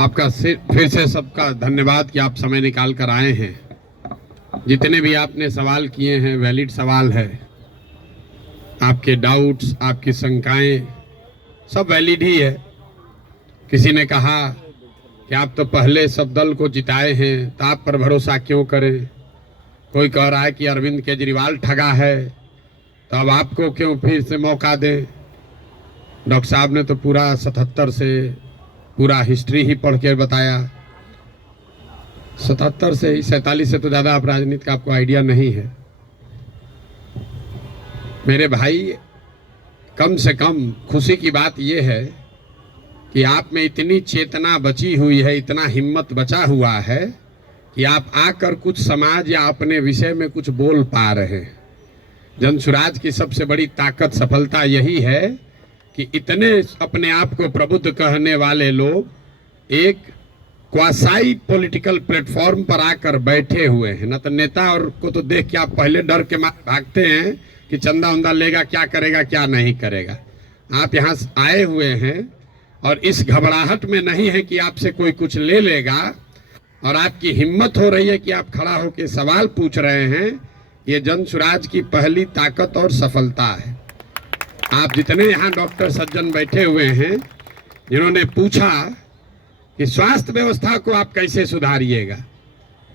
आपका फिर से सबका धन्यवाद कि आप समय निकाल कर आए हैं। जितने भी आपने सवाल किए हैं वैलिड सवाल है। आपके डाउट्स, आपकी शंकाएं सब वैलिड ही है। किसी ने कहा कि आप तो पहले सब दल को जिताए हैं तो आप पर भरोसा क्यों करें। कोई कह रहा है कि अरविंद केजरीवाल ठगा है तो अब आपको क्यों फिर से मौका दें। डॉक्टर साहब ने तो पूरा 77 से पूरा हिस्ट्री ही पढ़ के बताया। 77 से ही 47 से तो ज़्यादा आप राजनीति का आपको आइडिया नहीं है। मेरे भाई, कम से कम खुशी की बात यह है कि आप में इतनी चेतना बची हुई है, इतना हिम्मत बचा हुआ है कि आप आकर कुछ समाज या अपने विषय में कुछ बोल पा रहे हैं। जनसुराज की सबसे बड़ी ताकत, सफलता यही है कि इतने अपने आप को प्रबुद्ध कहने वाले लोग एक क्वासाई पॉलिटिकल प्लेटफॉर्म पर आकर बैठे हुए हैं। न तो नेता और को तो देख के आप पहले डर के मारे भागते हैं कि चंदा उंदा लेगा, क्या करेगा क्या नहीं करेगा। आप यहाँ आए हुए हैं और इस घबराहट में नहीं है कि आपसे कोई कुछ ले लेगा, और आपकी हिम्मत हो रही है कि आप खड़ा होकर सवाल पूछ रहे हैं। ये जनसुराज की पहली ताकत और सफलता है। आप जितने यहाँ डॉक्टर सज्जन बैठे हुए हैं जिन्होंने पूछा कि स्वास्थ्य व्यवस्था को आप कैसे सुधारिएगा,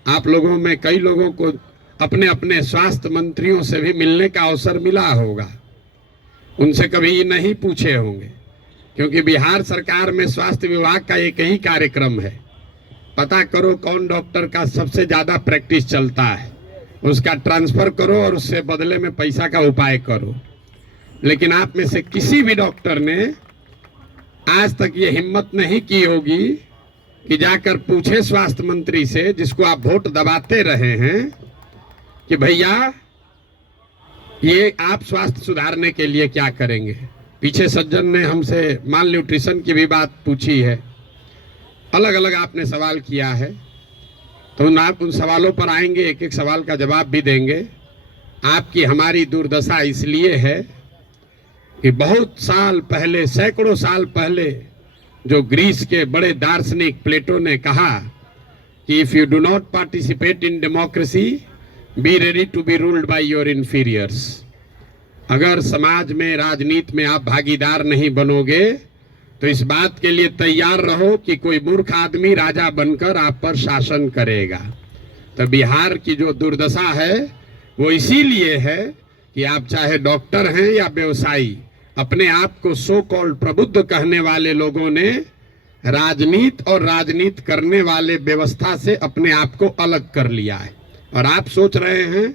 आप लोगों में कई लोगों को अपने अपने स्वास्थ्य मंत्रियों से भी मिलने का अवसर मिला होगा। उनसे कभी नहीं पूछे होंगे, क्योंकि बिहार सरकार में स्वास्थ्य विभाग का एक ही कार्यक्रम है, पता करो कौन डॉक्टर का सबसे ज़्यादा प्रैक्टिस चलता है, उसका ट्रांसफ़र करो और उससे बदले में पैसा का उपाय करो। लेकिन आप में से किसी भी डॉक्टर ने आज तक ये हिम्मत नहीं की होगी कि जाकर पूछे स्वास्थ्य मंत्री से, जिसको आप वोट दबाते रहे हैं, कि भैया ये आप स्वास्थ्य सुधारने के लिए क्या करेंगे। पीछे सज्जन ने हमसे माल न्यूट्रिशन की भी बात पूछी है, अलग अलग आपने सवाल किया है, तो आप उन सवालों पर आएंगे, एक एक सवाल का जवाब भी देंगे। आपकी हमारी दुर्दशा इसलिए है कि बहुत साल पहले, सैकड़ों साल पहले, जो ग्रीस के बड़े दार्शनिक प्लेटो ने कहा कि if you do not participate in democracy, be ready to be ruled by your inferiors. अगर समाज में, राजनीति में आप भागीदार नहीं बनोगे तो इस बात के लिए तैयार रहो कि कोई मूर्ख आदमी राजा बनकर आप पर शासन करेगा। तो बिहार की जो दुर्दशा है वो इसीलिए है कि आप चाहे डॉक्टर हैं या व्यवसायी, अपने आप को सो कॉल्ड प्रबुद्ध कहने वाले लोगों ने राजनीति और राजनीति करने वाले व्यवस्था से अपने आप को अलग कर लिया है। और आप सोच रहे हैं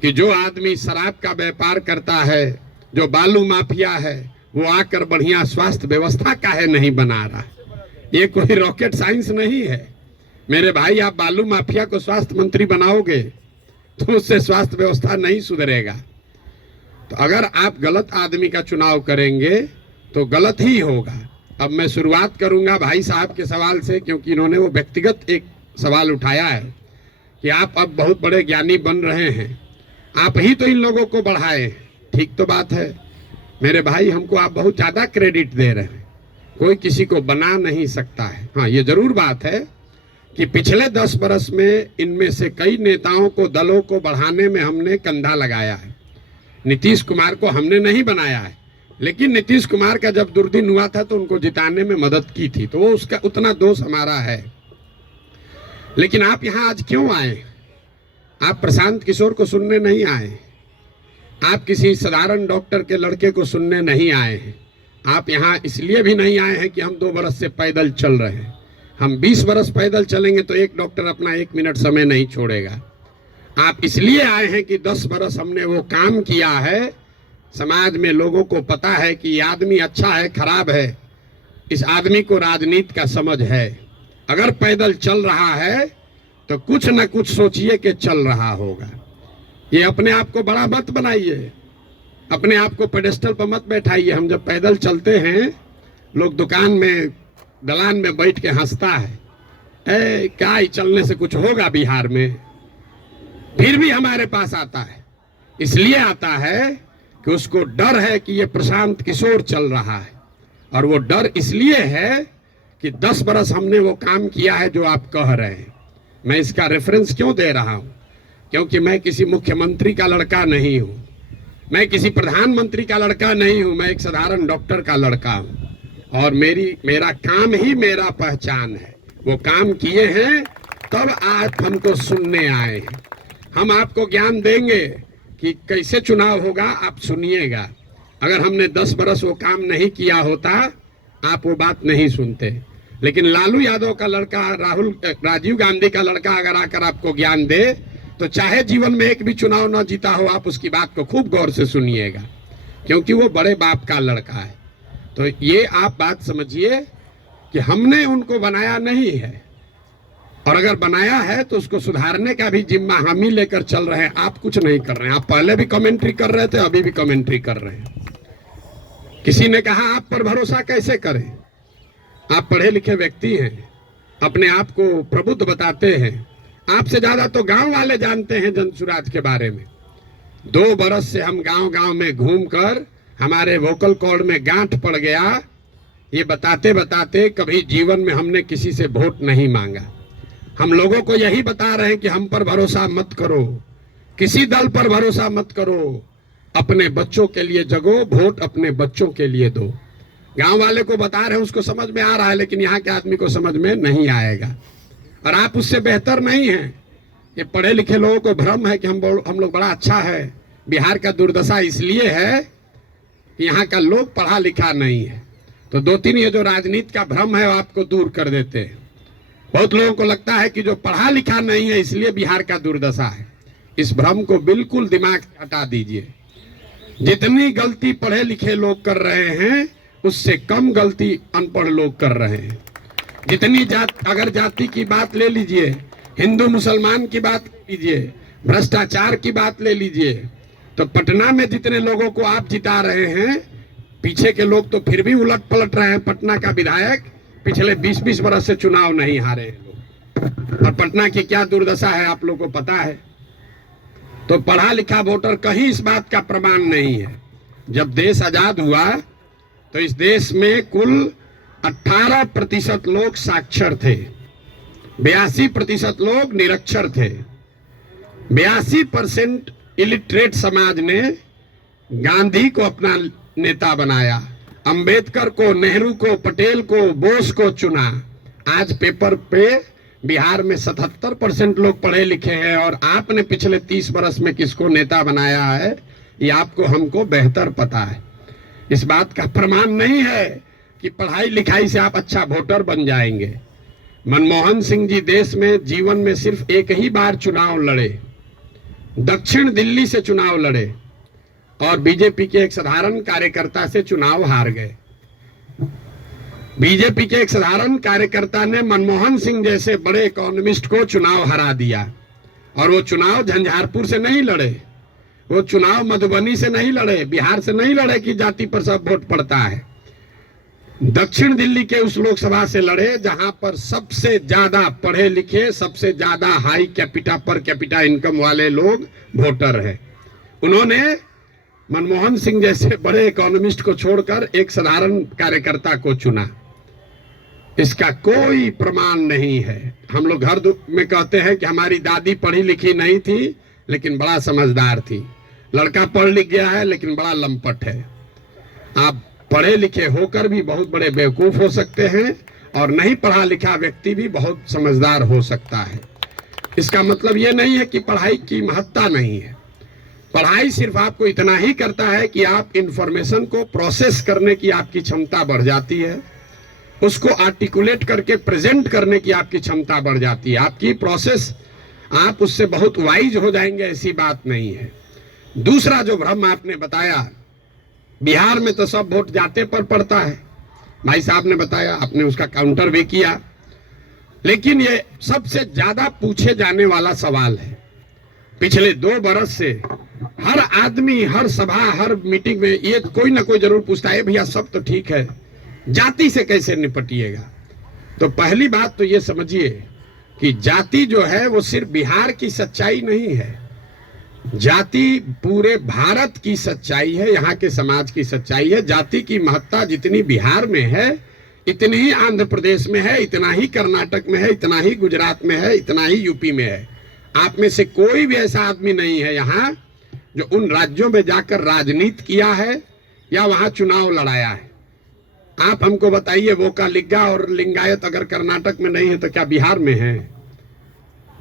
कि जो आदमी शराब का व्यापार करता है, जो बालू माफिया है, वो आकर बढ़िया स्वास्थ्य व्यवस्था काहे नहीं बना रहा है। ये कोई रॉकेट साइंस नहीं है मेरे भाई। आप बालू माफिया को स्वास्थ्य मंत्री बनाओगे तो उससे स्वास्थ्य व्यवस्था नहीं सुधरेगा। तो अगर आप गलत आदमी का चुनाव करेंगे तो गलत ही होगा। अब मैं शुरुआत करूंगा भाई साहब के सवाल से, क्योंकि इन्होंने वो व्यक्तिगत एक सवाल उठाया है कि आप अब बहुत बड़े ज्ञानी बन रहे हैं, आप ही तो इन लोगों को बढ़ाए। ठीक तो बात है मेरे भाई, हमको आप बहुत ज़्यादा क्रेडिट दे रहे हैं। कोई किसी को बना नहीं सकता है। हाँ, ये जरूर बात है कि पिछले 10 बरस में इनमें से कई नेताओं को, दलों को बढ़ाने में हमने कंधा लगाया है। नीतीश कुमार को हमने नहीं बनाया है, लेकिन नीतीश कुमार का जब दुर्दिन हुआ था तो उनको जिताने में मदद की थी, तो वो उसका उतना दोष हमारा है। लेकिन आप यहाँ आज क्यों आए? आप प्रशांत किशोर को सुनने नहीं आए, आप किसी साधारण डॉक्टर के लड़के को सुनने नहीं आए हैं। आप यहाँ इसलिए भी नहीं आए हैं कि हम 2 बरस से पैदल चल रहे हैं। हम 20 बरस पैदल चलेंगे तो एक डॉक्टर अपना 1 मिनट समय नहीं छोड़ेगा। आप इसलिए आए हैं कि 10 बरस हमने वो काम किया है, समाज में लोगों को पता है कि ये आदमी अच्छा है, खराब है, इस आदमी को राजनीति का समझ है। अगर पैदल चल रहा है तो कुछ न कुछ सोचिए कि चल रहा होगा। ये अपने आप को बड़ा मत बनाइए, अपने आप को पेडेस्टल पर मत बैठाइए। हम जब पैदल चलते हैं, लोग दुकान में, दलान में बैठ के हंसता है, क्या ही चलने से कुछ होगा बिहार में। फिर भी हमारे पास आता है, इसलिए आता है कि उसको डर है कि ये प्रशांत किशोर चल रहा है। और वो डर इसलिए है कि 10 बरस हमने वो काम किया है जो आप कह रहे हैं। मैं इसका रेफरेंस क्यों दे रहा हूं? क्योंकि मैं किसी मुख्यमंत्री का लड़का नहीं हूं, मैं किसी प्रधानमंत्री का लड़का नहीं हूं, मैं एक साधारण डॉक्टर का लड़का हूं और मेरा काम ही मेरा पहचान है। वो काम किए हैं तब आज हमको सुनने आए हैं। हम आपको ज्ञान देंगे कि कैसे चुनाव होगा, आप सुनिएगा। अगर हमने 10 बरस वो काम नहीं किया होता आप वो बात नहीं सुनते। लेकिन लालू यादव का लड़का, राजीव गांधी का लड़का अगर आकर आपको ज्ञान दे तो चाहे जीवन में एक भी चुनाव न जीता हो, आप उसकी बात को खूब गौर से सुनिएगा, क्योंकि वो बड़े बाप का लड़का है। तो ये आप बात समझिए कि हमने उनको बनाया नहीं है, और अगर बनाया है तो उसको सुधारने का भी जिम्मा हम ही लेकर चल रहे हैं। आप कुछ नहीं कर रहे हैं। आप पहले भी कमेंट्री कर रहे थे, अभी भी कमेंट्री कर रहे हैं। किसी ने कहा आप पर भरोसा कैसे करें? आप पढ़े लिखे व्यक्ति हैं, अपने आप को प्रबुद्ध बताते हैं। आपसे ज्यादा तो गांव वाले जानते हैं जनसुराज के बारे में। 2 बरस से हम गांव गांव में घूमकर हमारे वोकल कॉर्ड में गांठ पड़ गया। ये बताते बताते कभी जीवन में हमने किसी से वोट नहीं मांगा। हम लोगों को यही बता रहे हैं कि हम पर भरोसा मत करो, किसी दल पर भरोसा मत करो, अपने बच्चों के लिए जगो, वोट अपने बच्चों के लिए दो। गांव वाले को बता रहे हैं, उसको समझ में आ रहा है, लेकिन यहाँ के आदमी को समझ में नहीं आएगा। और आप उससे बेहतर नहीं हैं। ये पढ़े लिखे लोगों को भ्रम है कि हम लोग बड़ा अच्छा है। बिहार का दुर्दशा इसलिए है कि यहाँ का लोग पढ़ा लिखा नहीं है। तो 2-3 ये जो राजनीति का भ्रम है वो आपको दूर कर देते हैं। बहुत लोगों को लगता है कि जो पढ़ा लिखा नहीं है इसलिए बिहार का दुर्दशा है। इस भ्रम को बिल्कुल दिमाग से हटा दीजिए। जितनी गलती पढ़े लिखे लोग कर रहे हैं उससे कम गलती अनपढ़ लोग कर रहे हैं। जितनी अगर जाति की बात ले लीजिए, हिंदू मुसलमान की बात ले लीजिए, भ्रष्टाचार की बात ले लीजिए, तो पटना में जितने लोगों को आप जिता रहे हैं, पीछे के लोग तो फिर भी उलट पलट रहे हैं। पटना का विधायक पिछले 20-20 बरस से चुनाव नहीं हारे हैं लोग। और पटना की क्या दुर्दशा है आप लोगों को पता है। तो पढ़ा लिखा वोटर कहीं इस बात का प्रमाण नहीं है। जब देश आजाद हुआ तो इस देश में कुल 18% लोग साक्षर थे, 82% लोग निरक्षर थे। 82% इलिटरेट समाज ने गांधी को अपना नेता बनाया, अंबेडकर को, नेहरू को, पटेल को, बोस को चुना। आज पेपर पे बिहार में 77% लोग पढ़े लिखे हैं, और आपने पिछले 30 बरस में किसको नेता बनाया है ये आपको हमको बेहतर पता है। इस बात का प्रमाण नहीं है कि पढ़ाई लिखाई से आप अच्छा वोटर बन जाएंगे। मनमोहन सिंह जी देश में जीवन में सिर्फ एक ही बार चुनाव लड़े, दक्षिण दिल्ली से चुनाव लड़े, और बीजेपी के एक साधारण कार्यकर्ता से चुनाव हार गए। बीजेपी के एक साधारण कार्यकर्ता ने मनमोहन सिंह जैसे बड़े इकोनॉमिस्ट को चुनाव हरा दिया। और वो चुनाव झंझारपुर से नहीं लड़े, वो चुनाव मधुबनी से नहीं लड़े, बिहार से नहीं लड़े कि जाति पर सब वोट पड़ता है। दक्षिण दिल्ली के उस लोकसभा से लड़े जहां पर सबसे ज्यादा पढ़े लिखे, सबसे ज्यादा high capita per capita income वाले लोग वोटर हैं। उन्होंने मनमोहन सिंह जैसे बड़े इकोनॉमिस्ट को छोड़कर एक साधारण कार्यकर्ता को चुना। इसका कोई प्रमाण नहीं है। हम लोग घर में कहते हैं कि हमारी दादी पढ़ी लिखी नहीं थी लेकिन बड़ा समझदार थी। लड़का पढ़ लिख गया है लेकिन बड़ा लंपट है। आप पढ़े लिखे होकर भी बहुत बड़े बेवकूफ हो सकते हैं, और नहीं पढ़ा लिखा व्यक्ति भी बहुत समझदार हो सकता है। इसका मतलब ये नहीं है कि पढ़ाई की महत्ता नहीं है। पढ़ाई सिर्फ आपको इतना ही करता है कि आप इंफॉर्मेशन को प्रोसेस करने की आपकी क्षमता बढ़ जाती है, उसको आर्टिकुलेट करके प्रेजेंट करने की आपकी क्षमता बढ़ जाती है। आपकी प्रोसेस, आप उससे बहुत वाइज हो जाएंगे, ऐसी बात नहीं है। दूसरा जो भ्रम आपने बताया, बिहार में तो सब वोट जाते पर पड़ता है, भाई साहब ने बताया, आपने उसका काउंटर भी किया। लेकिन ये सबसे ज्यादा पूछे जाने वाला सवाल है। पिछले 2 बरस से हर आदमी, हर सभा, हर मीटिंग में ये कोई ना कोई जरूर पूछता है, भैया सब तो ठीक है, जाति से कैसे निपटिएगा। तो पहली बात तो ये समझिए कि जाति जो है वो सिर्फ बिहार की सच्चाई नहीं है, जाति पूरे भारत की सच्चाई है, यहाँ के समाज की सच्चाई है। जाति की महत्ता जितनी बिहार में है, इतनी ही आंध्र प्रदेश में है, इतना ही कर्नाटक में है, इतना ही गुजरात में है, इतना ही यूपी में है। आप में से कोई भी ऐसा आदमी नहीं है यहाँ जो उन राज्यों में जाकर राजनीति किया है या वहां चुनाव लड़ाया है। आप हमको बताइए, वोकालिगा और लिंगायत अगर कर्नाटक में नहीं है तो क्या बिहार में है?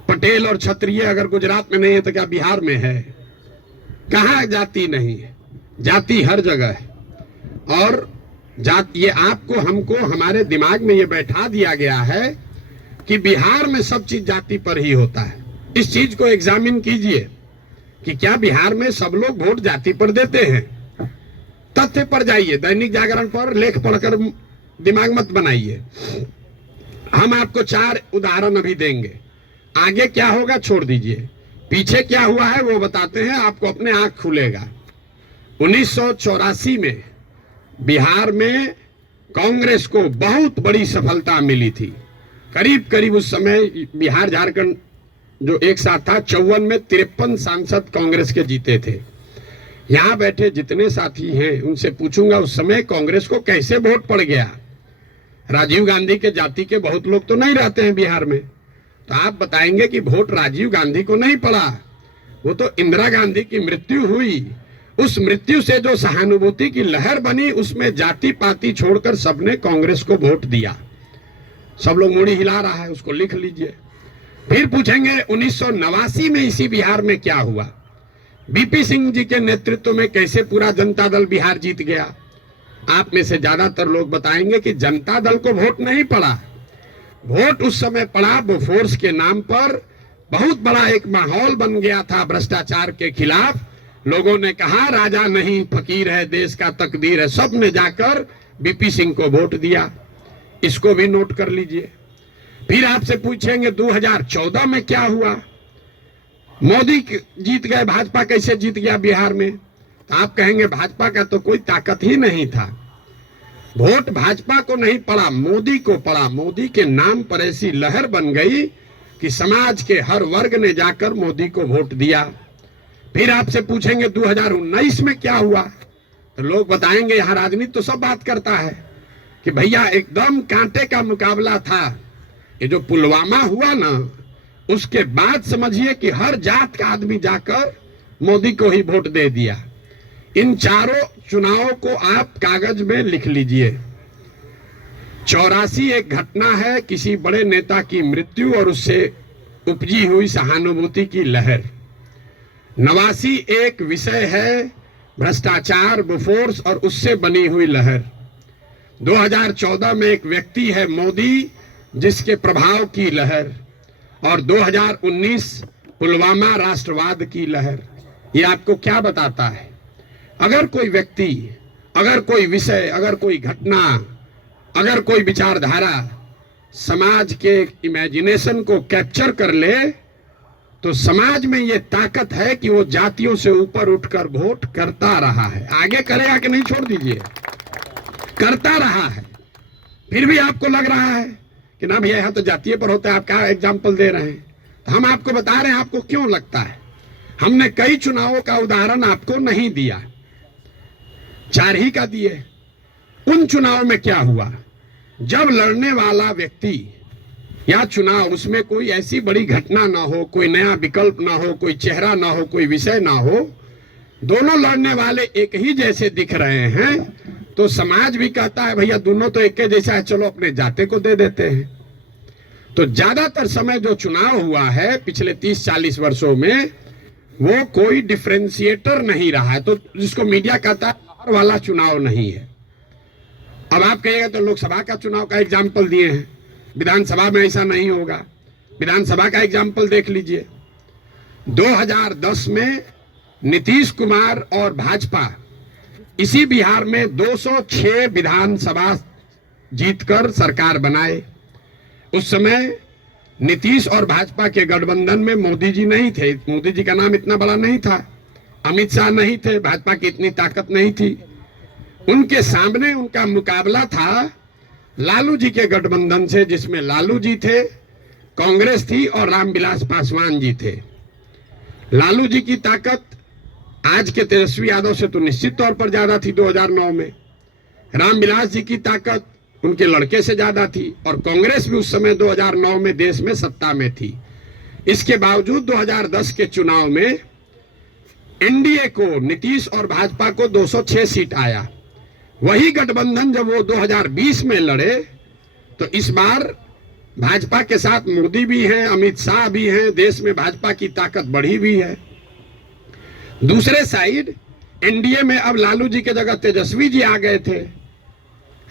पटेल और क्षत्रिय अगर गुजरात में नहीं है तो क्या बिहार में है? कहाँ जाति नहीं है? जाति हर जगह है। और जाति, ये आपको हमको हमारे दिमाग में ये बैठा दिया गया है कि बिहार में सब चीज जाति पर ही होता है। इस चीज को एग्जामिन कीजिए कि क्या बिहार में सब लोग वोट जाति पर देते हैं? तथ्य पर जाइए, दैनिक जागरण पर लेख पढ़कर दिमाग मत बनाइए। हम आपको 4 उदाहरण अभी देंगे। आगे क्या होगा छोड़ दीजिए, पीछे क्या हुआ है वो बताते हैं, आपको अपने आंख खुलेगा। 1984 में बिहार में कांग्रेस को बहुत बड़ी सफलता मिली थी। करीब करीब उस समय बिहार झारखंड जो एक साथ था, 54 में 53 सांसद कांग्रेस के जीते थे। यहाँ बैठे जितने साथी हैं उनसे पूछूंगा उस समय कांग्रेस को कैसे वोट पड़ गया। राजीव गांधी के जाति के बहुत लोग तो नहीं रहते हैं बिहार में, तो आप बताएंगे कि वोट राजीव गांधी को नहीं पड़ा, वो तो इंदिरा गांधी की मृत्यु हुई। उस मृत्यु से जो सहानुभूति की लहर बनी उसमें जाति पाति छोड़कर सबने कांग्रेस को वोट दिया। सब लोग मुड़ी हिला रहा है, उसको लिख लीजिए। फिर पूछेंगे 1989 में इसी बिहार में क्या हुआ? बीपी सिंह जी के नेतृत्व में कैसे पूरा जनता दल बिहार जीत गया? आप में से ज्यादातर लोग बताएंगे कि जनता दल को वोट नहीं पड़ा। वोट उस समय पड़ा बोफोर्स के नाम पर। बहुत बड़ा एक माहौल बन गया था भ्रष्टाचार के खिलाफ। लोगों ने कहा राजा नहीं फकीर है, देश का तकदीर है। सब ने जाकर बीपी सिंह को वोट दिया। इसको भी नोट कर लीजिए। फिर आपसे पूछेंगे 2014 में क्या हुआ? मोदी जीत गए, भाजपा कैसे जीत गया बिहार में? तो आप कहेंगे भाजपा का तो कोई ताकत ही नहीं था। वोट भाजपा को नहीं पड़ा, मोदी को पड़ा। मोदी के नाम पर ऐसी लहर बन गई कि समाज के हर वर्ग ने जाकर मोदी को वोट दिया। फिर आपसे पूछेंगे 2019 में क्या हुआ? तो लोग बताएंगे यहाँ राजनीति तो सब बात करता है कि भैया एकदम कांटे का मुकाबला था। ये जो पुलवामा हुआ ना, उसके बाद समझिए कि हर जात का आदमी जाकर मोदी को ही वोट दे दिया। इन चारों चुनावों को आप कागज में लिख लीजिए। 84 एक घटना है, किसी बड़े नेता की मृत्यु और उससे उपजी हुई सहानुभूति की लहर। 89 एक विषय है, भ्रष्टाचार, बोफोर्स और उससे बनी हुई लहर। 2014 में एक व्यक्ति है मोदी, जिसके प्रभाव की लहर। और 2019 पुलवामा राष्ट्रवाद की लहर। ये आपको क्या बताता है? अगर कोई व्यक्ति, अगर कोई विषय, अगर कोई घटना, अगर कोई विचारधारा समाज के इमेजिनेशन को कैप्चर कर ले तो समाज में ये ताकत है कि वो जातियों से ऊपर उठकर वोट करता रहा है। आगे करेगा कि नहीं छोड़ दीजिए, करता रहा है। फिर भी आपको लग रहा है कि ना भैया यहाँ तो जातीय पर होता है, आप क्या एग्जाम्पल दे रहे हैं? तो हम आपको बता रहे हैं आपको क्यों लगता है। हमने कई चुनावों का उदाहरण आपको नहीं दिया, 4 ही का दिए। उन चुनाव में क्या हुआ? जब लड़ने वाला व्यक्ति या चुनाव, उसमें कोई ऐसी बड़ी घटना ना हो, कोई नया विकल्प ना हो, कोई चेहरा ना हो, कोई विषय ना हो, दोनों लड़ने वाले एक ही जैसे दिख रहे हैं, तो समाज भी कहता है भैया दोनों तो एक जैसा है, चलो अपने जाते को दे देते हैं। तो ज्यादातर समय जो चुनाव हुआ है पिछले 30-40 वर्षों में, वो कोई डिफरेंशिएटर नहीं रहा है। तो जिसको मीडिया कहता है लहर वाला चुनाव नहीं है। अब आप कहिएगा तो लोकसभा का चुनाव का एग्जाम्पल दिए हैं, विधानसभा में ऐसा नहीं होगा। विधानसभा का एग्जाम्पल देख लीजिए। 2010 में नीतीश कुमार और भाजपा इसी बिहार में 206 विधानसभा जीतकर सरकार बनाए। उस समय नीतीश और भाजपा के गठबंधन में मोदी जी नहीं थे, मोदी जी का नाम इतना बड़ा नहीं था, अमित शाह नहीं थे, भाजपा की इतनी ताकत नहीं थी। उनके सामने उनका मुकाबला था लालू जी के गठबंधन से, जिसमें लालू जी थे, कांग्रेस थी और रामविलास पासवान जी थे। लालू जी की ताकत आज के तेजस्वी यादव से तो निश्चित तौर पर ज्यादा थी 2009 में। रामविलास जी की ताकत उनके लड़के से ज्यादा थी, और कांग्रेस भी उस समय 2009 में देश में सत्ता में थी। इसके बावजूद 2010 के चुनाव में एनडीए को, नीतीश और भाजपा को 206 सीट आया। वही गठबंधन जब वो 2020 में लड़े तो इस बार भाजपा के साथ मोदी भी हैं, अमित शाह भी हैं, देश में भाजपा की ताकत बढ़ी भी है। दूसरे साइड एनडीए में अब लालू जी के जगह तेजस्वी जी आ गए थे।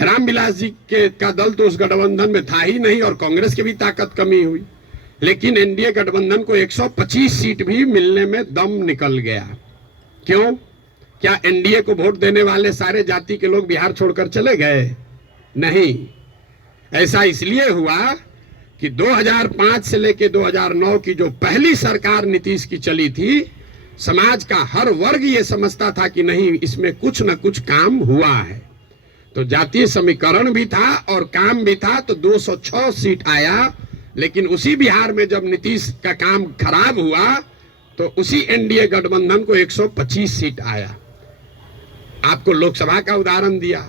रामविलास जी का दल तो उस गठबंधन में था ही नहीं, और कांग्रेस की भी ताकत कमी हुई। लेकिन एनडीए गठबंधन को 125 सीट भी मिलने में दम निकल गया। क्यों? क्या एनडीए को वोट देने वाले सारे जाति के लोग बिहार छोड़कर चले गए? नहीं, ऐसा इसलिए हुआ कि 2005 से लेकर 2009 की जो पहली सरकार नीतीश की चली थी, समाज का हर वर्ग ये समझता था कि नहीं, इसमें कुछ न कुछ काम हुआ है। तो जातीय समीकरण भी था और काम भी था, तो 206 सीट आया। लेकिन उसी बिहार में जब नीतीश का काम खराब हुआ तो उसी एनडीए गठबंधन को 125 सीट आया। आपको लोकसभा का उदाहरण दिया,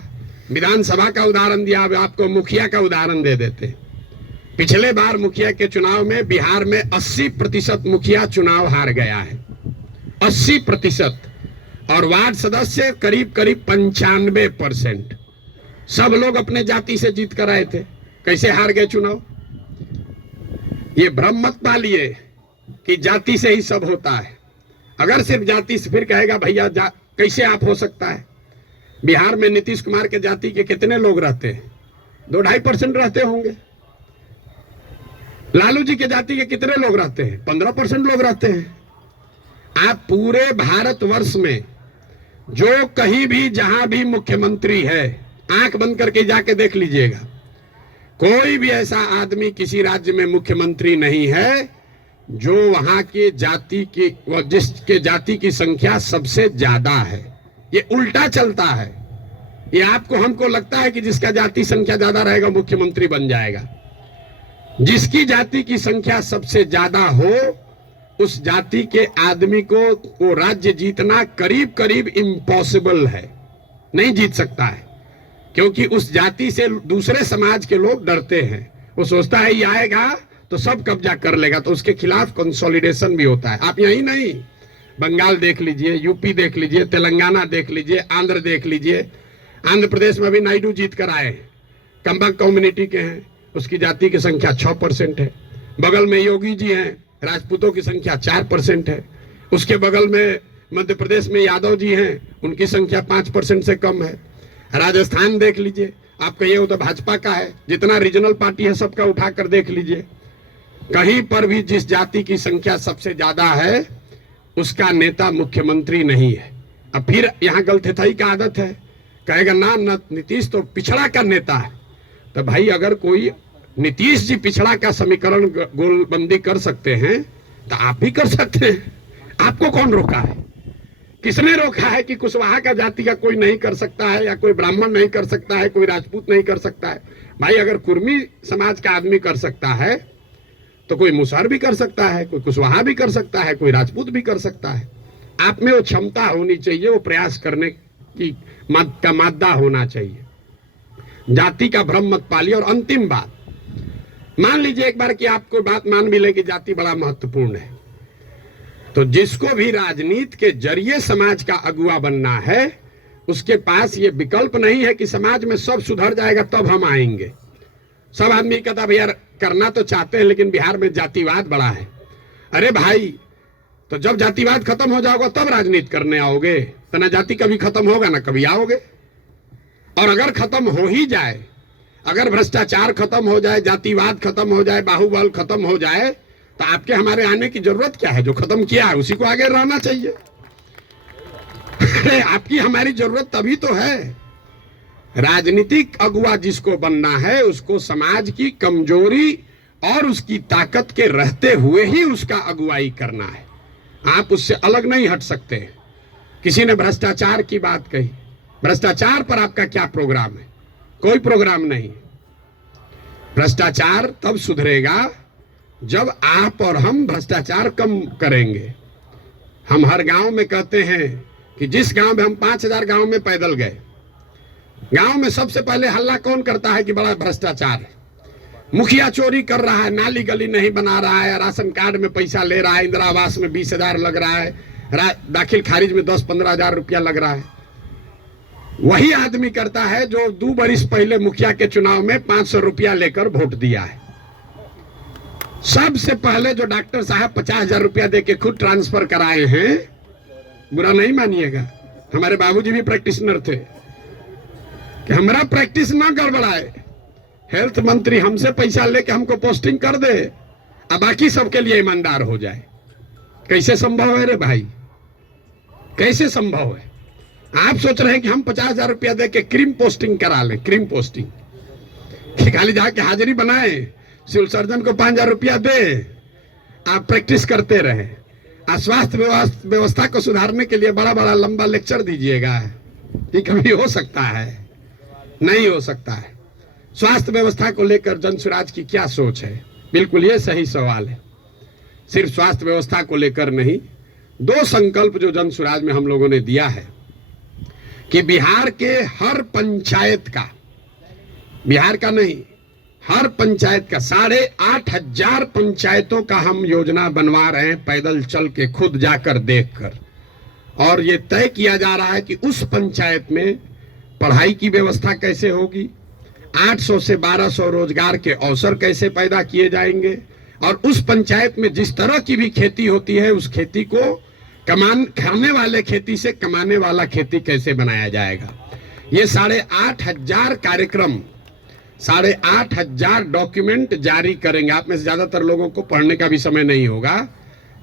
विधानसभा का उदाहरण दिया, अब आपको मुखिया का उदाहरण दे देते। पिछले बार मुखिया के चुनाव में बिहार में 80% मुखिया चुनाव हार गया है, 80%, और वार्ड सदस्य करीब करीब 95%। सब लोग अपने जाति से जीत कर आए थे। कैसे हार गए चुनाव? ये भ्रम मत पालिए कि जाति से ही सब होता है। अगर सिर्फ जाति से, फिर कहेगा भैया कैसे आप हो सकता है? बिहार में नीतीश कुमार के जाति के कितने लोग रहते हैं? 2-2.5% रहते होंगे। लालू जी के जाति के कितने लोग रहते हैं? 15% लोग रहते हैं। आप पूरे भारतवर्ष में जो कहीं भी जहां भी मुख्यमंत्री है, आंख बंद करके जाके देख लीजिएगा, कोई भी ऐसा आदमी किसी राज्य में मुख्यमंत्री नहीं है जो वहां के जाति की, जिसके जाति की संख्या सबसे ज्यादा है। ये उल्टा चलता है। ये आपको हमको लगता है कि जिसका जाति संख्या ज्यादा रहेगा मुख्यमंत्री बन जाएगा। जिसकी जाति की संख्या सबसे ज्यादा हो, उस जाति के आदमी को वो राज्य जीतना करीब करीब इम्पॉसिबल है, नहीं जीत सकता है। क्योंकि उस जाति से दूसरे समाज के लोग डरते हैं। वो सोचता है ये आएगा तो सब कब्जा कर लेगा, तो उसके खिलाफ कंसोलिडेशन भी होता है। आप यही नहीं, बंगाल देख लीजिए, यूपी देख लीजिए, तेलंगाना देख लीजिए, आंध्र देख लीजिए। आंध्र प्रदेश में भी नायडू जीत कर आए, कंबक कम्युनिटी के हैं, उसकी जाति की संख्या 6% है। बगल में योगी जी हैं, राजपूतों की संख्या 4% है। उसके बगल में मध्य प्रदेश में यादव जी हैं, उनकी संख्या 5% से कम है। राजस्थान देख लीजिए, आप कहिए वो तो भाजपा का है, जितना रीजनल पार्टी है सबका उठाकर देख लीजिए, कहीं पर भी जिस जाति की संख्या सबसे ज्यादा है उसका नेता मुख्यमंत्री नहीं है। अब फिर यहाँ गलथेथाई का आदत है, कहेगा ना नीतीश तो पिछड़ा का नेता है। तो भाई अगर कोई नीतीश जी पिछड़ा का समीकरण गोलबंदी कर सकते हैं तो आप भी कर सकते हैं। आपको कौन रोका है? किसने रोका है कि कुशवाहा का जाति का कोई नहीं कर सकता है, या कोई ब्राह्मण नहीं कर सकता है, कोई राजपूत नहीं कर सकता है? भाई अगर कुर्मी समाज का आदमी कर सकता है तो कोई मुसहर भी कर सकता है, कोई कुशवाहा भी कर सकता है, कोई राजपूत भी कर सकता है। आप में वो क्षमता होनी चाहिए, वो प्रयास करने की का मादा होना चाहिए। जाति का भ्रम मत पालिए। और अंतिम बात, मान लीजिए एक बार कि आपको बात मान भी ले कि जाति बड़ा महत्वपूर्ण है, तो जिसको भी राजनीति के जरिए समाज का अगुवा बनना है, उसके पास ये विकल्प नहीं है कि समाज में सब सुधर जाएगा तब हम आएंगे। सब आदमी कहता भैया करना तो चाहते हैं लेकिन बिहार में जातिवाद बड़ा है। अरे भाई, तो जब जातिवाद खत्म हो जाओगे तब राजनीति करने आओगे, तो ना जाति कभी खत्म होगा ना कभी आओगे। और अगर खत्म हो ही जाए, अगर भ्रष्टाचार खत्म हो जाए, जातिवाद खत्म हो जाए, बाहुबल खत्म हो जाए, तो आपके हमारे आने की जरूरत क्या है? जो खत्म किया है उसी को आगे रहना चाहिए। आपकी हमारी जरूरत तभी तो है। राजनीतिक अगुवा जिसको बनना है उसको समाज की कमजोरी और उसकी ताकत के रहते हुए ही उसका अगुवाई करना है। आप उससे अलग नहीं हट सकते। किसी ने भ्रष्टाचार की बात कही, भ्रष्टाचार पर आपका क्या प्रोग्राम है? कोई प्रोग्राम नहीं। भ्रष्टाचार तब सुधरेगा जब आप और हम भ्रष्टाचार कम करेंगे। हम हर गांव में कहते हैं कि जिस गांव में हम 5000 गांव में पैदल गए, गांव में सबसे पहले हल्ला कौन करता है कि बड़ा भ्रष्टाचार है, मुखिया चोरी कर रहा है, नाली गली नहीं बना रहा है, राशन कार्ड में पैसा ले रहा है, इंदिरा आवास में 20,000 लग रहा है, दाखिल खारिज में 10-15 हजार रुपया लग रहा है। वही आदमी करता है जो 2 बरिस पहले मुखिया के चुनाव में 500 रुपया लेकर वोट दिया है। सबसे पहले जो डॉक्टर साहब 50,000 रुपया दे के खुद ट्रांसफर कराए हैं, बुरा नहीं मानिएगा, हमारे बाबूजी भी प्रैक्टिशनर थे, कि हमारा प्रैक्टिस ना गड़बड़ाए, हेल्थ मंत्री हमसे पैसा लेके हमको पोस्टिंग कर दे, अब बाकी सबके लिए ईमानदार हो जाए। कैसे संभव है रे भाई, कैसे संभव है? आप सोच रहे हैं कि हम 50,000 रुपया दे के क्रीम पोस्टिंग करा लें, क्रीम पोस्टिंग खाली जाके हाजिरी बनाए, सिविल सर्जन को 5,000 रुपया दे, आप प्रैक्टिस करते रहे। स्वास्थ्य व्यवस्था को सुधारने के लिए बड़ा बड़ा लंबा लेक्चर दीजिएगा, ये कभी हो सकता है? नहीं हो सकता है। स्वास्थ्य व्यवस्था को लेकर जन स्वराज की क्या सोच है? बिल्कुल ये सही सवाल है। सिर्फ स्वास्थ्य व्यवस्था को लेकर नहीं, 2 संकल्प जो जन स्वराज में हम लोगों ने दिया है कि बिहार के हर पंचायत का, बिहार का नहीं, हर पंचायत का 8,500 पंचायतों का हम योजना बनवा रहे हैं, पैदल चल के खुद जाकर देखकर। और ये तय किया जा रहा है कि उस पंचायत में पढ़ाई की व्यवस्था कैसे होगी, 800 से 1200 रोजगार के अवसर कैसे पैदा किए जाएंगे, और उस पंचायत में जिस तरह की भी खेती होती है उस खेती को खाने वाले खेती से कमाने वाला खेती कैसे बनाया जाएगा। ये 8,500 कार्यक्रम, 8,500 डॉक्यूमेंट जारी करेंगे। आप में से ज्यादातर लोगों को पढ़ने का भी समय नहीं होगा,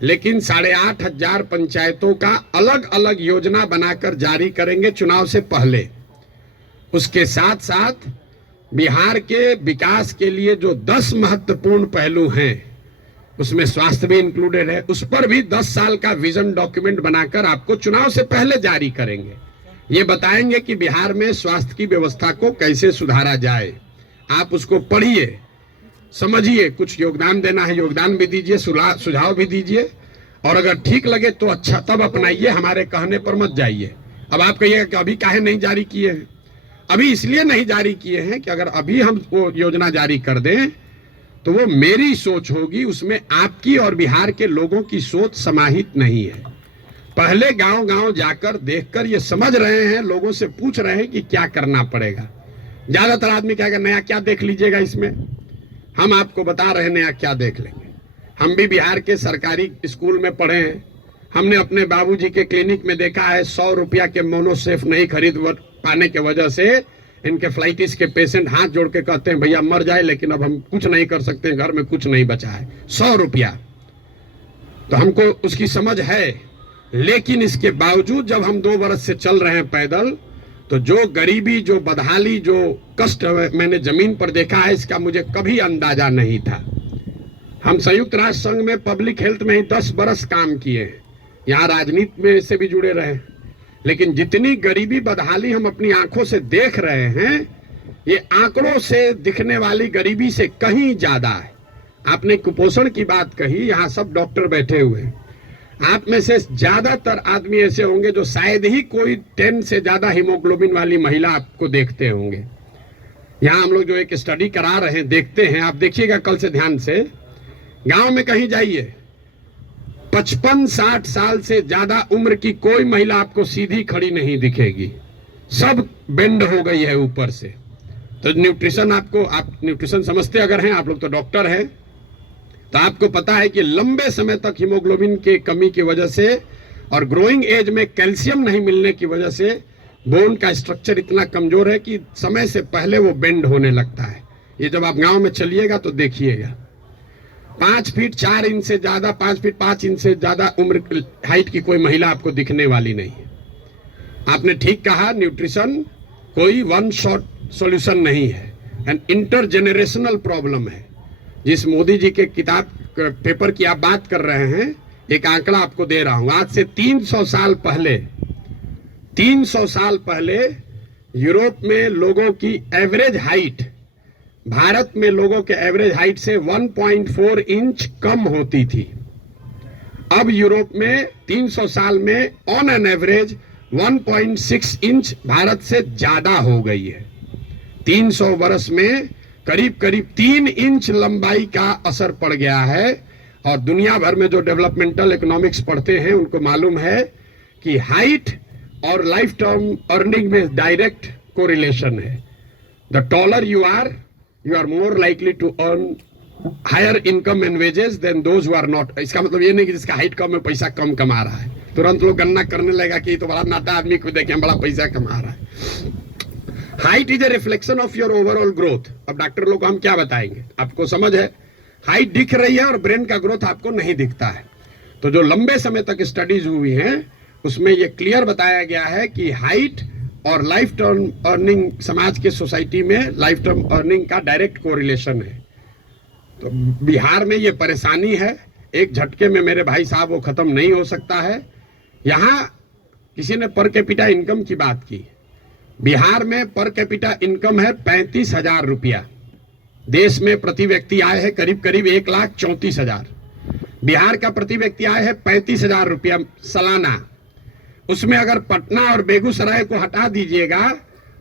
लेकिन 8,500 पंचायतों का अलग अलग योजना बनाकर जारी करेंगे चुनाव से पहले। उसके साथ साथ बिहार के विकास के लिए जो 10 महत्वपूर्ण पहलू हैं, उसमें स्वास्थ्य भी इंक्लूडेड है, उस पर भी 10 साल का विजन डॉक्यूमेंट बनाकर आपको चुनाव से पहले जारी करेंगे। ये बताएंगे कि बिहार में स्वास्थ्य की व्यवस्था को कैसे सुधारा जाए। आप उसको पढ़िए, समझिए, कुछ योगदान देना है योगदान भी दीजिए, सुझाव भी दीजिए, और अगर ठीक लगे तो अच्छा तब अपनाइए, हमारे कहने पर मत जाइए। अब आप कहिएगा कि अभी काहे नहीं जारी किए हैं? अभी इसलिए नहीं जारी किए हैं कि अगर अभी हम वो योजना जारी कर दें तो वो मेरी सोच होगी, उसमें आपकी और बिहार के लोगों की सोच समाहित नहीं है। पहले गांव गांव जाकर देखकर ये समझ रहे हैं, लोगों से पूछ रहे हैं कि क्या करना पड़ेगा। ज्यादातर आदमी क्या नया क्या देख लीजिएगा इसमें, हम आपको बता रहे हैं नया क्या देख लेंगे। हम भी बिहार के सरकारी स्कूल में पढ़े हैं, हमने अपने बाबूजी के क्लिनिक में देखा है 100 रुपया के मोनोसेफ नहीं खरीद पाने के वजह से इनके फ्लाइटिस के पेशेंट हाथ जोड़ के कहते हैं भैया मर जाए, लेकिन अब हम कुछ नहीं कर सकते, घर में कुछ नहीं बचा है, 100 रुपया। तो हमको उसकी समझ है, लेकिन इसके बावजूद जब हम 2 बरस से चल रहे हैं पैदल, तो जो गरीबी, जो बदहाली, जो कष्ट मैंने जमीन पर देखा है, इसका मुझे कभी अंदाजा नहीं था। हम संयुक्त राष्ट्र संघ में पब्लिक हेल्थ में ही 10 बरस काम किए हैं, यहाँ राजनीति में से भी जुड़े रहे, लेकिन जितनी गरीबी बदहाली हम अपनी आंखों से देख रहे हैं, ये आंकड़ों से दिखने वाली गरीबी से कहीं ज्यादा है। आपने कुपोषण की बात कही, यहाँ सब डॉक्टर बैठे हुए हैं, आप में से ज्यादातर आदमी ऐसे होंगे जो शायद ही कोई 10 से ज्यादा हीमोग्लोबिन वाली महिला आपको देखते होंगे। यहाँ हम लोग जो एक स्टडी करा रहे हैं, देखते हैं, आप देखिएगा कल से ध्यान से, गांव में कहीं जाइए, 55-60 साल से ज्यादा उम्र की कोई महिला आपको सीधी खड़ी नहीं दिखेगी, सब बेंड हो गई है ऊपर से। तो न्यूट्रिशन, आप न्यूट्रिशन समझते अगर हैं, आप लोग तो डॉक्टर हैं, तो आपको पता है कि लंबे समय तक हीमोग्लोबिन के कमी की वजह से और ग्रोइंग एज में कैल्शियम नहीं मिलने की वजह से बोन का स्ट्रक्चर इतना कमजोर है कि समय से पहले वो बेंड होने लगता है। ये जब आप गांव में चलिएगा तो देखिएगा, 5 फीट 4 इंच से ज्यादा, 5 फीट 5 इंच से ज्यादा उम्र हाइट की कोई महिला आपको दिखने वाली नहीं है। आपने ठीक कहा, न्यूट्रिशन कोई वन शॉट सॉल्यूशन नहीं है, एंड इंटरजेनरेशनल प्रॉब्लम है। जिस मोदी जी के किताब पेपर की आप बात कर रहे हैं, एक आंकड़ा आपको दे रहा हूं, आज से 300 साल पहले यूरोप में लोगों की एवरेज हाइट भारत में लोगों के एवरेज हाइट से 1.4 इंच कम होती थी। अब यूरोप में 300 साल में on an average 1.6 inch Bharat से ज्यादा हो गई है। 300 वर्ष में करीब करीब 3 इंच लंबाई का असर पड़ गया है। और दुनिया भर में जो डेवलपमेंटल इकोनॉमिक्स पढ़ते हैं उनको मालूम है कि हाइट और लाइफ टर्म अर्निंग में डायरेक्ट कोरिलेशन है। The taller you are more likely to earn higher income and wages than those who are not. इसका मतलब ये नहीं कि जिसका हाइट कम है पैसा कम कमा रहा है। तुरंत लोग गणना करने लगा कि तो बड़ा नाटा आदमी को देखें बड़ा पैसा कमा रहा है। Height is a reflection of your overall growth. अब डॉक्टर लोग को हम क्या बताएंगे, आपको समझ है हाइट दिख रही है और ब्रेन का ग्रोथ आपको नहीं दिखता है। तो जो लंबे समय तक स्टडीज हुई हैं उसमें ये क्लियर बताया गया है कि हाइट और लाइफ टर्म अर्निंग, समाज के सोसाइटी में लाइफ टर्म अर्निंग का डायरेक्ट कोरिलेशन है। तो बिहार में ये परेशानी है, एक झटके में मेरे भाई साहब वो खत्म नहीं हो सकता है। यहाँ किसी ने पर कैपिटा इनकम की बात की। बिहार में पर कैपिटा इनकम है 35,000 रुपया। देश में प्रति व्यक्ति आय है करीब करीब 1,34,000। बिहार का प्रति व्यक्ति आय है 35,000 रुपया सालाना। उसमें अगर पटना और बेगूसराय को हटा दीजिएगा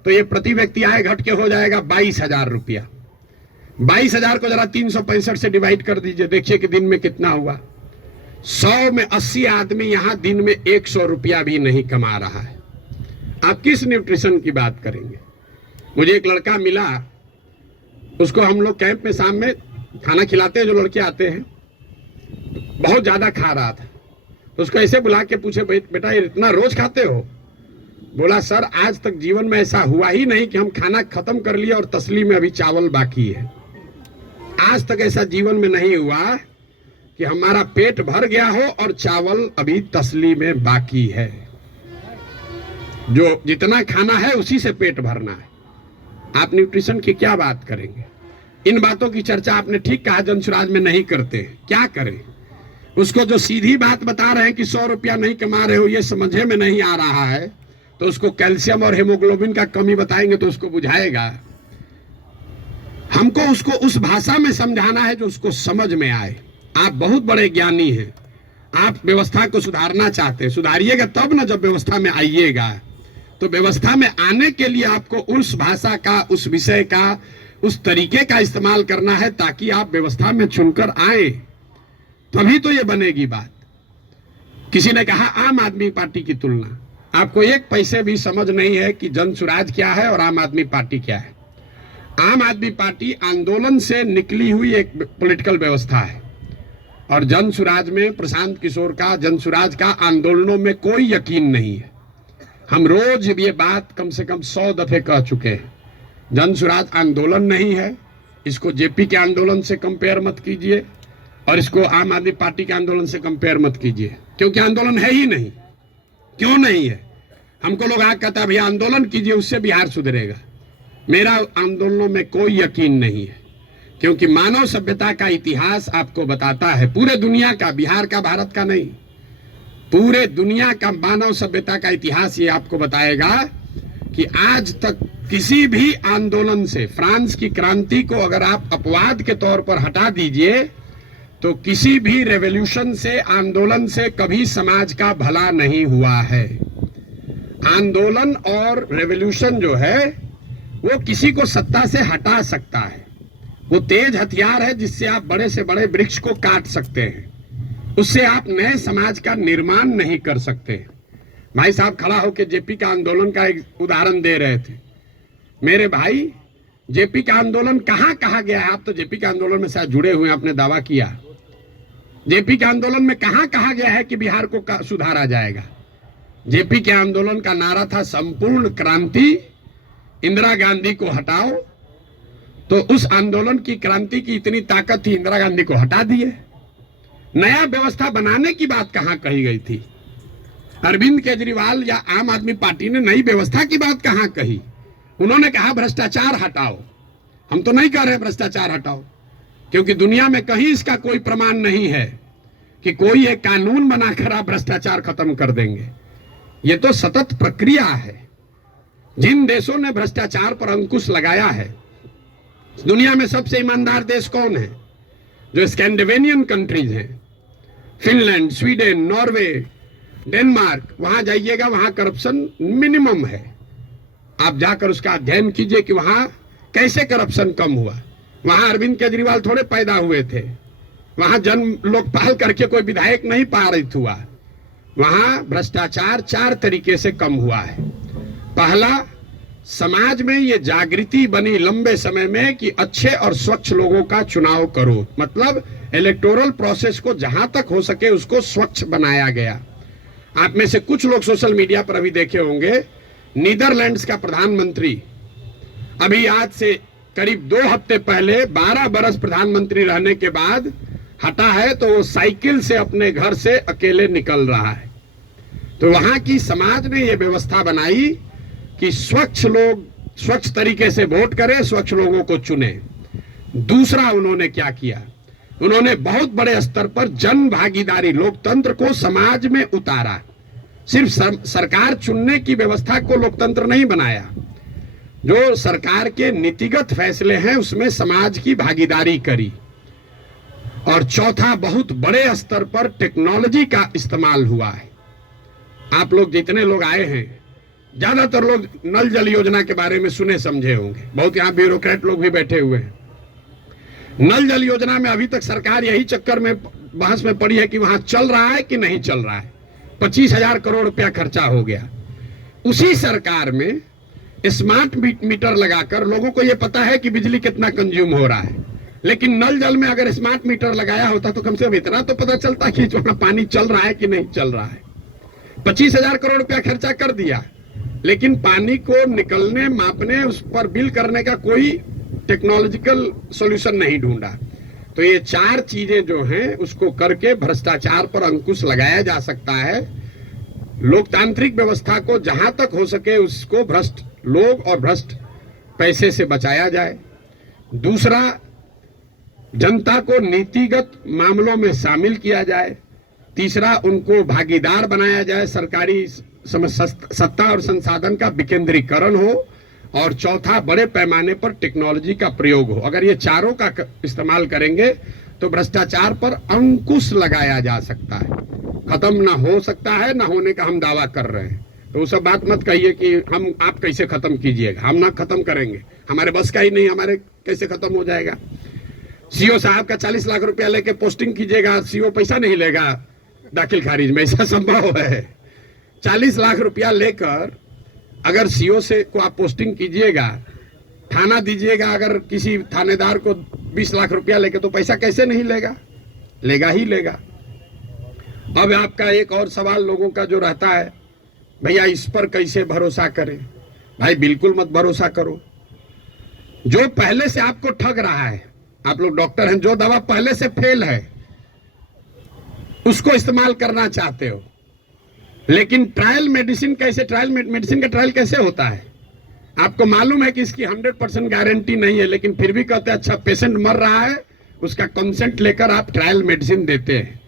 तो ये प्रति व्यक्ति आय घट के हो जाएगा 22,000 रुपया। 22,000 को जरा 365 से डिवाइड कर दीजिए, देखिए कि दिन में कितना हुआ। 100 में 80 आदमी यहाँ दिन में 100 रुपया भी नहीं कमा रहा है। आप किस न्यूट्रिशन की बात करेंगे। मुझे एक लड़का मिला, उसको हम लोग कैंप में शाम में खाना खिलाते हैं, जो लड़के आते हैं, बहुत ज्यादा खा रहा था। तो उसको ऐसे बुला के पूछे बेटा ये इतना रोज खाते हो। बोला सर आज तक जीवन में ऐसा हुआ ही नहीं कि हम खाना खत्म कर लिए और तसली में अभी चावल बाकी है। आज तक ऐसा जीवन में नहीं हुआ कि हमारा पेट भर गया हो और चावल अभी तसली में बाकी है। जो जितना खाना है उसी से पेट भरना है। आप न्यूट्रिशन की क्या बात करेंगे। इन बातों की चर्चा आपने ठीक कहा जनसुराज में नहीं करते। क्या करें, उसको जो सीधी बात बता रहे हैं कि 100 रुपया नहीं कमा रहे हो ये समझे में नहीं आ रहा है, तो उसको कैल्शियम और हेमोग्लोबिन का कमी बताएंगे तो उसको बुझाएगा। हमको उसको उस भाषा में समझाना है जो उसको समझ में आए। आप बहुत बड़े ज्ञानी हैं, आप व्यवस्था को सुधारना चाहते हैं, सुधारिएगा तब ना जब व्यवस्था में आइएगा। तो व्यवस्था में आने के लिए आपको उस भाषा का, उस विषय का, उस तरीके का इस्तेमाल करना है ताकि आप व्यवस्था में चुनकर आए, तभी तो ये बनेगी बात। किसी ने कहा आम आदमी पार्टी की तुलना, आपको एक पैसे भी समझ नहीं है कि जनसुराज क्या है और आम आदमी पार्टी क्या है। आम आदमी पार्टी आंदोलन से निकली हुई एक पॉलिटिकल व्यवस्था है और जनसुराज में प्रशांत किशोर का, जनसुराज का आंदोलनों में कोई यकीन नहीं है। हम रोज ये बात कम से कम 100 दफे कह चुके हैं। जनसुराज आंदोलन नहीं है, इसको जेपी के आंदोलन से कंपेयर मत कीजिए और इसको आम आदमी पार्टी के आंदोलन से कंपेयर मत कीजिए, क्योंकि आंदोलन है ही नहीं। क्यों नहीं है? हमको लोग आगे कहता है भैया आंदोलन कीजिए उससे बिहार सुधरेगा। मेरा आंदोलनों में कोई यकीन नहीं है, क्योंकि मानव सभ्यता का इतिहास आपको बताता है, पूरे दुनिया का, बिहार का, भारत का नहीं, पूरे दुनिया का मानव सभ्यता का इतिहास ये आपको बताएगा कि आज तक किसी भी आंदोलन से, फ्रांस की क्रांति को अगर आप अपवाद के तौर पर हटा दीजिए तो किसी भी रेवोल्यूशन से, आंदोलन से कभी समाज का भला नहीं हुआ है। आंदोलन और रेवोल्यूशन जो है वो किसी को सत्ता से हटा सकता है। वो तेज हथियार है जिससे आप बड़े से बड़े वृक्ष को काट सकते हैं, उससे आप नए समाज का निर्माण नहीं कर सकते। भाई साहब खड़ा होकर जेपी का आंदोलन का एक उदाहरण दे रहे थे। मेरे भाई जेपी का आंदोलन कहाँ कहा गया है? आप तो जेपी के आंदोलन में शायद जुड़े हुए हैं, आपने दावा किया। जेपी के आंदोलन में कहाँ कहा गया है कि बिहार को सुधारा जाएगा? जेपी के आंदोलन का नारा था संपूर्ण क्रांति, इंदिरा गांधी को हटाओ। तो उस आंदोलन की, क्रांति की इतनी ताकत थी, इंदिरा गांधी को हटा दिए। नया व्यवस्था बनाने की बात कहां कही गई थी? अरविंद केजरीवाल या आम आदमी पार्टी ने नई व्यवस्था की बात कहां कही? उन्होंने कहा भ्रष्टाचार हटाओ। हम तो नहीं कह रहे भ्रष्टाचार हटाओ, क्योंकि दुनिया में कहीं इसका कोई प्रमाण नहीं है कि कोई एक कानून बनाकर आप भ्रष्टाचार खत्म कर देंगे। ये तो सतत प्रक्रिया है। जिन देशों ने भ्रष्टाचार पर अंकुश लगाया है, दुनिया में सबसे ईमानदार देश कौन है? जो स्कैंडिनेवियन कंट्रीज हैं, फिनलैंड, स्वीडन, नॉर्वे, डेनमार्क, वहां जाइएगा, वहां करप्शन मिनिमम है। आप जाकर उसका अध्ययन कीजिए कि वहां कैसे करप्शन कम हुआ। वहां अरविंद केजरीवाल थोड़े पैदा हुए थे, वहां जन्म लोकपाल करके कोई विधायक नहीं पारित हुआ। वहां भ्रष्टाचार 4 तरीके से कम हुआ है। पहला, समाज में ये जागृति बनी लंबे समय में कि अच्छे और स्वच्छ लोगों का चुनाव करो, मतलब इलेक्टोरल प्रोसेस को जहां तक हो सके उसको स्वच्छ बनाया गया। आप में से कुछ लोग सोशल मीडिया पर अभी देखे होंगे, नीदरलैंड्स का प्रधानमंत्री अभी आज से करीब 2 हफ्ते पहले 12 बरस प्रधानमंत्री रहने के बाद हटा है, तो वो साइकिल से अपने घर से अकेले निकल रहा है। तो वहां की समाज ने ये व्यवस्था बनाई कि स्वच्छ लोग स्वच्छ तरीके से वोट करें, स्वच्छ लोगों को चुने। दूसरा उन्होंने क्या किया, उन्होंने बहुत बड़े स्तर पर जन भागीदारी, लोकतंत्र को समाज में उतारा। सिर्फ सरकार चुनने की व्यवस्था को लोकतंत्र नहीं बनाया, जो सरकार के नीतिगत फैसले हैं उसमें समाज की भागीदारी करी। और चौथा, बहुत बड़े स्तर पर टेक्नोलॉजी का इस्तेमाल हुआ है। आप लोग जितने लोग आए हैं, ज्यादातर लोग नल जल योजना के बारे में सुने समझे होंगे, बहुत यहाँ ब्यूरोक्रेट लोग भी बैठे हुए हैं। नल जल योजना में अभी तक सरकार यही चक्कर में बहस में पड़ी है कि वहां चल रहा है कि नहीं चल रहा है। 25,000 करोड़ रुपया खर्चा हो गया। उसी सरकार में स्मार्ट मीटर लगाकर लोगों को यह पता है कि बिजली कितना कंज्यूम हो रहा है, लेकिन नल जल में अगर स्मार्ट मीटर लगाया होता तो कम से कम इतना तो पता चलता कि वहां पानी चल रहा है कि नहीं चल रहा है। 25,000 करोड़ रुपया खर्चा कर दिया, लेकिन पानी को निकलने, मापने, उस पर बिल करने का कोई टेक्नोलॉजिकल सॉल्यूशन नहीं ढूंढा। तो ये 4 चीजें जो हैं उसको करके भ्रष्टाचार पर अंकुश लगाया जा सकता है। लोकतांत्रिक व्यवस्था को जहां तक हो सके उसको भ्रष्ट लोग और भ्रष्ट पैसे से बचाया जाए। दूसरा, जनता को नीतिगत मामलों में शामिल किया जाए। तीसरा, उनको भागीदार बनाया जाए, सरकारी सत्ता और संसाधन का विकेंद्रीकरण हो। और चौथा, बड़े पैमाने पर टेक्नोलॉजी का प्रयोग हो। अगर ये चारों का इस्तेमाल करेंगे तो भ्रष्टाचार पर अंकुश लगाया जा सकता है। खत्म ना हो सकता है, ना होने का हम दावा कर रहे हैं। तो वो सब बात मत कहिए कि आप कैसे खत्म कीजिएगा, हम ना खत्म करेंगे, हमारे बस का ही नहीं, हमारे कैसे खत्म हो जाएगा। सीओ साहब का 40 लाख रुपया लेके पोस्टिंग कीजिएगा, सीओ पैसा नहीं लेगा दाखिल खारिज में, ऐसा संभव है? 40 लाख रुपया लेकर अगर सीओ से को आप पोस्टिंग कीजिएगा, थाना दीजिएगा, अगर किसी थानेदार को 20 लाख रुपया लेके, तो पैसा कैसे नहीं लेगा? लेगा ही लेगा। अब आपका एक और सवाल लोगों का जो रहता है, भैया इस पर कैसे भरोसा करें? भाई बिल्कुल मत भरोसा करो। जो पहले से आपको ठग रहा है, आप लोग डॉक्टर हैं, जो दवा पहले से फेल है उसको इस्तेमाल करना चाहते हो, लेकिन ट्रायल मेडिसिन कैसे, ट्रायल मेडिसिन का ट्रायल कैसे होता है? आपको मालूम है कि इसकी 100% गारंटी नहीं है, लेकिन फिर भी कहते हैं अच्छा पेशेंट मर रहा है, उसका कंसेंट लेकर आप ट्रायल मेडिसिन देते हैं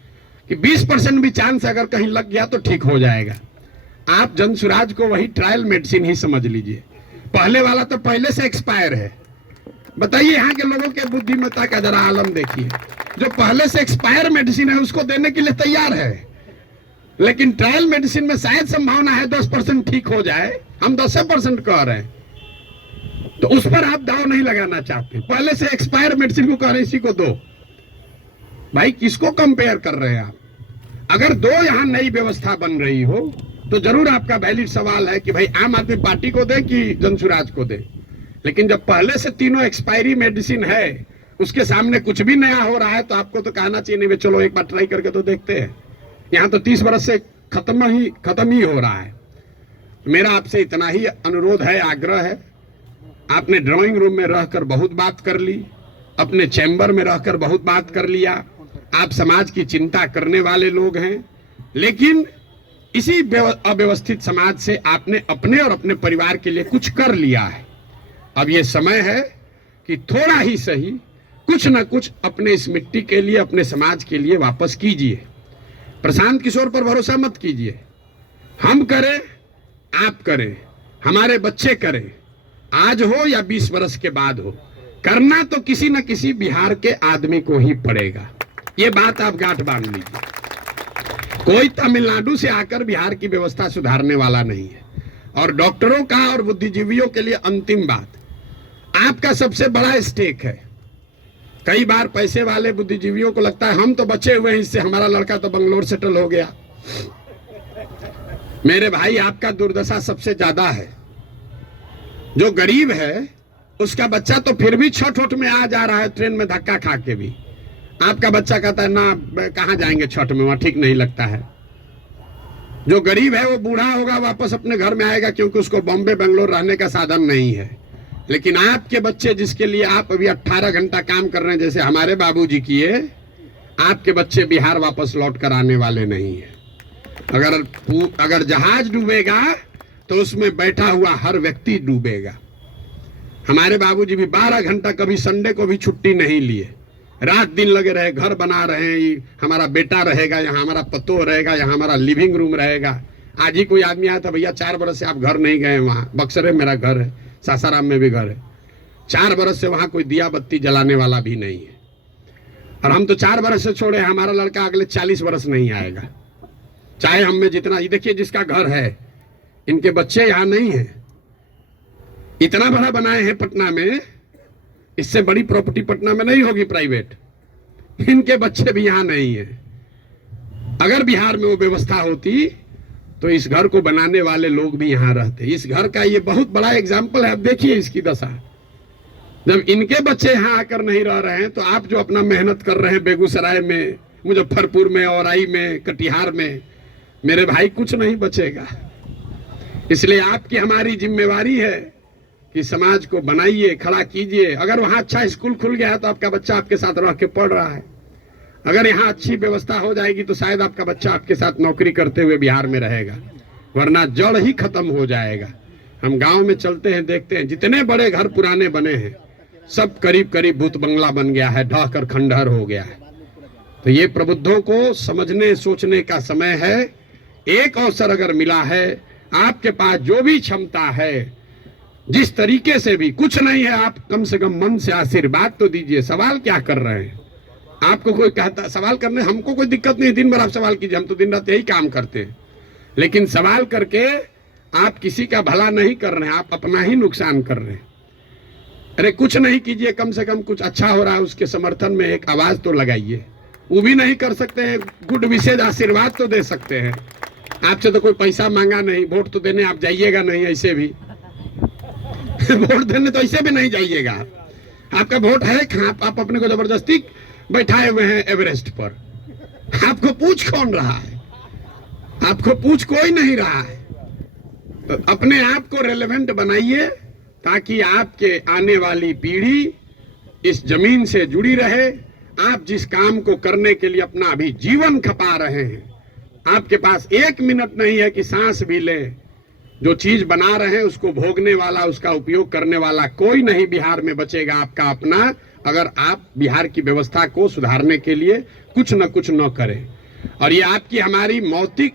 कि 20% भी चांस अगर कहीं लग गया तो ठीक हो जाएगा। आप जनसुराज को वही ट्रायल मेडिसिन ही समझ लीजिए। पहले वाला तो पहले से एक्सपायर है। बताइए यहाँ के लोगों के बुद्धिमत्ता का जरा आलम देखिए। जो पहले से एक्सपायर मेडिसिन है उसको देने के लिए तैयार है, लेकिन ट्रायल मेडिसिन में शायद संभावना है 10% ठीक हो जाए, हम 10% कह रहे हैं, तो उस पर आप दाव नहीं लगाना चाहते। पहले से एक्सपायर मेडिसिन को कह रहे इसी को दो। भाई किसको कंपेयर कर रहे हैं आप? अगर 2 यहाँ नई व्यवस्था बन रही हो तो जरूर आपका वैलिड सवाल है कि भाई आम आदमी पार्टी को दे कि जनसुराज को दे। लेकिन जब पहले से तीनों एक्सपायरी मेडिसिन है, उसके सामने कुछ भी नया हो रहा है, तो आपको तो कहना चाहिए नहीं चलो एक बार ट्राई करके तो देखते हैं। यहाँ तो 30 वर्ष से खत्म ही हो रहा है। मेरा आपसे इतना ही अनुरोध है, आग्रह है। आपने ड्राइंग रूम में रहकर बहुत बात कर ली, अपने चैम्बर में रहकर बहुत बात कर लिया, आप समाज की चिंता करने वाले लोग हैं, लेकिन इसी अव्यवस्थित समाज से आपने अपने और अपने परिवार के लिए कुछ कर लिया है। अब ये समय है कि थोड़ा ही सही कुछ न कुछ अपने इस मिट्टी के लिए, अपने समाज के लिए वापस कीजिए। प्रशांत किशोर पर भरोसा मत कीजिए। हम करें, आप करें, हमारे बच्चे करें, आज हो या 20 वर्ष के बाद हो, करना तो किसी न किसी बिहार के आदमी को ही पड़ेगा। ये बात आप गांठ बांध लीजिए। कोई तमिलनाडु से आकर बिहार की व्यवस्था सुधारने वाला नहीं है। और डॉक्टरों का और बुद्धिजीवियों के लिए अंतिम बात, आपका सबसे बड़ा स्टेक है। कई बार पैसे वाले बुद्धिजीवियों को लगता है हम तो बचे हुए हैं, इससे हमारा लड़का तो बंगलोर सेटल हो गया। मेरे भाई, आपका दुर्दशा सबसे ज्यादा है। जो गरीब है उसका बच्चा तो फिर भी छठ उठ में आ जा रहा है, ट्रेन में धक्का खा के भी। आपका बच्चा कहता है ना, कहां जाएंगे छठ में, वहां ठीक नहीं लगता है। जो गरीब है वो बूढ़ा होगा, वापस अपने घर में आएगा, क्योंकि उसको बॉम्बे बेंगलोर रहने का साधन नहीं है। लेकिन आपके बच्चे, जिसके लिए आप अभी 18 घंटा काम कर रहे हैं, जैसे हमारे बाबूजी किए, आपके बच्चे बिहार वापस लौट कर आने वाले नहीं है। अगर जहाज डूबेगा तो उसमें बैठा हुआ हर व्यक्ति डूबेगा। हमारे बाबूजी भी 12 घंटा, कभी संडे को भी छुट्टी नहीं लिए, रात दिन लगे रहे, घर बना रहे हैं। हमारा बेटा रहेगा यहाँ, हमारा पतोह रहेगा यहाँ, हमारा लिविंग रूम रहेगा। आज ही कोई आदमी आया था, भैया 4 बरस से आप घर नहीं गए, वहाँ बक्सर में मेरा घर है, सासाराम में भी घर है, 4 बरस से वहाँ कोई दिया बत्ती जलाने वाला भी नहीं है। और हम तो 4 बरस से छोड़े, हमारा लड़का अगले 40 बरस नहीं आएगा, चाहे हम में जितना। ये देखिए, जिसका घर है, इनके बच्चे यहाँ नहीं है। इतना बड़ा बनाए हैं पटना में, इससे बड़ी प्रॉपर्टी पटना में नहीं होगी प्राइवेट। इनके बच्चे भी यहाँ नहीं है। अगर बिहार में वो व्यवस्था होती तो इस घर को बनाने वाले लोग भी यहाँ रहते। इस घर का ये बहुत बड़ा एग्जाम्पल है। अब देखिए इसकी दशा, जब इनके बच्चे यहाँ आकर नहीं रह रहे हैं, तो आप जो अपना मेहनत कर रहे हैं बेगूसराय में, मुजफ्फरपुर में, औराई में, कटिहार में, मेरे भाई कुछ नहीं बचेगा। इसलिए आपकी हमारी जिम्मेवारी है कि समाज को बनाइए, खड़ा कीजिए। अगर वहां अच्छा स्कूल खुल गया है तो आपका बच्चा आपके साथ रह के पढ़ रहा है। अगर यहाँ अच्छी व्यवस्था हो जाएगी तो शायद आपका बच्चा आपके साथ नौकरी करते हुए बिहार में रहेगा, वरना जड़ ही खत्म हो जाएगा। हम गांव में चलते हैं, देखते हैं जितने बड़े घर पुराने बने हैं, सब करीब करीब भूत बंगला बन गया है, ढह कर खंडहर हो गया है। तो ये प्रबुद्धों को समझने सोचने का समय है। एक अवसर अगर मिला है, आपके पास जो भी क्षमता है, जिस तरीके से भी, कुछ नहीं है, आप कम से कम मन से आशीर्वाद तो दीजिए। सवाल क्या कर रहे हैं? आपको कोई कहता सवाल करने, हमको कोई दिक्कत नहीं, दिन भर आप सवाल कीजिए, हम तो दिन रात यही काम करते हैं। लेकिन सवाल करके आप किसी का भला नहीं कर रहे हैं, आप अपना ही नुकसान कर रहे हैं। अरे कुछ नहीं कीजिए, कम से कम कुछ अच्छा हो रहा है उसके समर्थन में एक आवाज तो लगाइए। वो भी नहीं कर सकते हैं, गुड विशेष आशीर्वाद तो दे सकते हैं। आपसे तो कोई पैसा मांगा नहीं, वोट तो देने आप जाइएगा नहीं, ऐसे भी वोट देने तो ऐसे भी नहीं जाइएगा। आपका वोट है कहाँ? आप अपने को जबरदस्ती बैठाए हुए हैं एवरेस्ट पर। आपको पूछ कौन रहा है? आपको पूछ कोई नहीं रहा है। तो अपने आप को रेलेवेंट बनाइए, ताकि आपके आने वाली पीढ़ी इस जमीन से जुड़ी रहे। आप जिस काम को करने के लिए अपना अभी जीवन खपा रहे हैं, आपके पास 1 मिनट नहीं है कि सांस भी लें। जो चीज बना रहे हैं उसको भोगने वाला, उसका उपयोग करने वाला कोई नहीं बिहार में बचेगा आपका अपना, अगर आप बिहार की व्यवस्था को सुधारने के लिए कुछ न कुछ न करें। और ये आपकी हमारी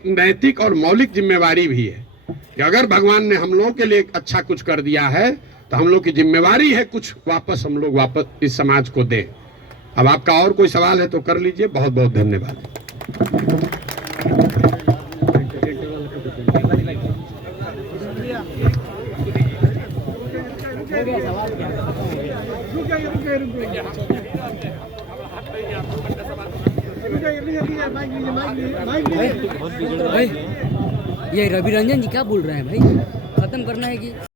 नैतिक और मौलिक जिम्मेवारी भी है कि अगर भगवान ने हम लोगों के लिए अच्छा कुछ कर दिया है, तो हम लोग की जिम्मेवारी है कुछ वापस हम लोग वापस इस समाज को दें। अब आपका और कोई सवाल है तो कर लीजिए। बहुत बहुत धन्यवाद। भाई ये रवि रंजन जी क्या बोल रहे हैं भाई? खत्म करना है कि